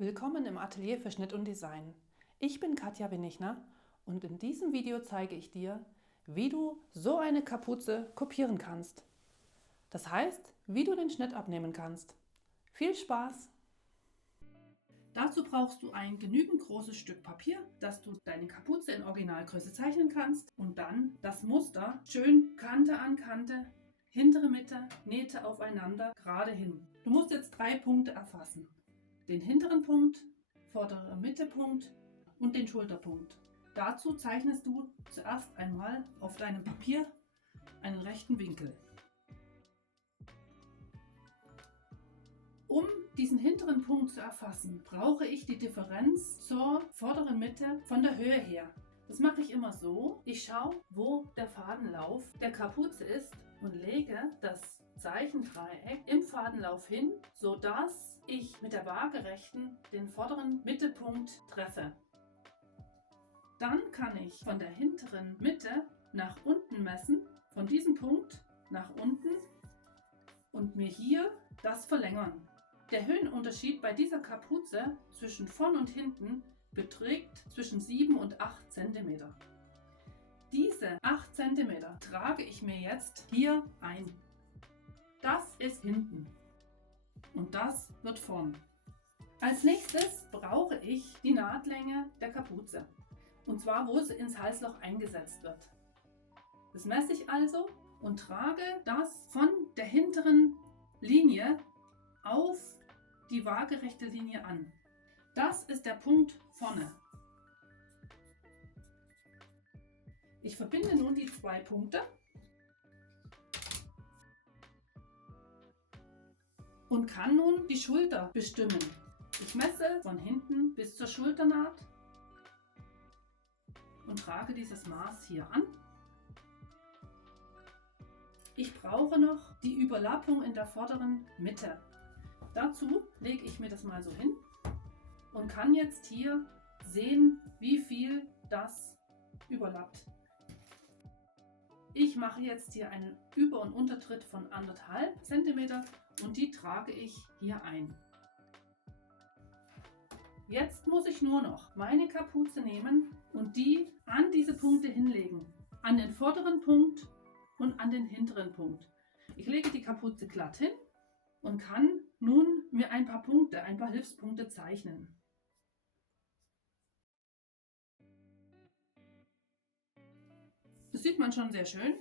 Willkommen im Atelier für Schnitt und Design. Ich bin Katja Winichner und in diesem Video zeige ich dir, wie du so eine Kapuze kopieren kannst. Das heißt, wie du den Schnitt abnehmen kannst. Viel Spaß! Dazu brauchst du ein genügend großes Stück Papier, dass du deine Kapuze in Originalgröße zeichnen kannst und dann das Muster schön Kante an Kante, hintere Mitte, Nähte aufeinander, gerade hin. Du musst jetzt 3 Punkte erfassen. Den hinteren Punkt, vordere Mittepunkt und den Schulterpunkt. Dazu zeichnest du zuerst einmal auf deinem Papier einen rechten Winkel. Um diesen hinteren Punkt zu erfassen, brauche ich die Differenz zur vorderen Mitte von der Höhe her. Das mache ich immer so: Ich schaue, wo der Fadenlauf der Kapuze ist und lege das Zeichendreieck im Fadenlauf hin, sodass ich mit der Waagerechten den vorderen Mittelpunkt treffe. Dann kann ich von der hinteren Mitte nach unten messen, von diesem Punkt nach unten, und mir hier das verlängern. Der Höhenunterschied bei dieser Kapuze zwischen vorn und hinten beträgt zwischen 7 und 8 cm. Diese 8 cm trage ich mir jetzt hier ein. Das ist hinten und das wird vorn. Als nächstes brauche ich die Nahtlänge der Kapuze, und zwar wo sie ins Halsloch eingesetzt wird. Das messe ich also und trage das von der hinteren Linie auf die waagerechte Linie an. Das ist der Punkt vorne. Ich verbinde nun die 2 Punkte und kann nun die Schulter bestimmen. Ich messe von hinten bis zur Schulternaht und trage dieses Maß hier an. Ich brauche noch die Überlappung in der vorderen Mitte. Dazu lege ich mir das mal so hin und kann jetzt hier sehen, wie viel das überlappt. Ich mache jetzt hier einen Über- und Untertritt von 1,5 cm und die trage ich hier ein. Jetzt muss ich nur noch meine Kapuze nehmen und die an diese Punkte hinlegen. An den vorderen Punkt und an den hinteren Punkt. Ich lege die Kapuze glatt hin und kann nun mir ein paar Punkte, ein paar Hilfspunkte zeichnen. Das sieht man schon sehr schön.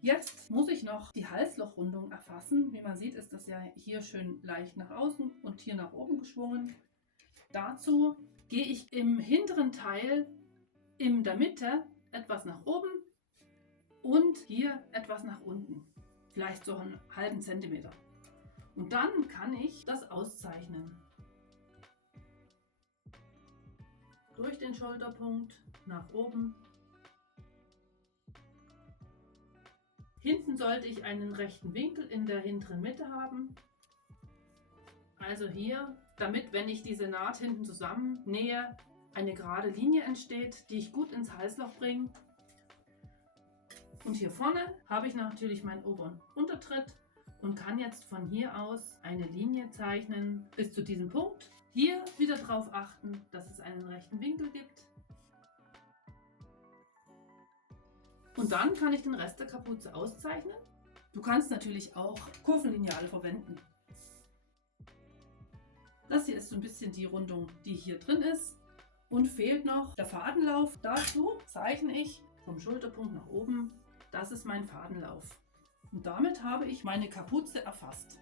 Jetzt muss ich noch die Halslochrundung erfassen. Wie man sieht, ist das ja hier schön leicht nach außen und hier nach oben geschwungen. Dazu gehe ich im hinteren Teil in der Mitte etwas nach oben und hier etwas nach unten. Vielleicht so einen halben Zentimeter. Und dann kann ich das auszeichnen. Durch den Schulterpunkt nach oben. Hinten sollte ich einen rechten Winkel in der hinteren Mitte haben. Also hier, damit, wenn ich diese Naht hinten zusammennähe, eine gerade Linie entsteht, die ich gut ins Halsloch bringe. Und hier vorne habe ich natürlich meinen Ober- und Untertritt und kann jetzt von hier aus eine Linie zeichnen bis zu diesem Punkt. Hier wieder darauf achten, dass es einen rechten Winkel gibt. Und dann kann ich den Rest der Kapuze auszeichnen. Du kannst natürlich auch Kurvenlineale verwenden. Das hier ist so ein bisschen die Rundung, die hier drin ist. Und fehlt noch der Fadenlauf. Dazu zeichne ich vom Schulterpunkt nach oben. Das ist mein Fadenlauf. Und damit habe ich meine Kapuze erfasst.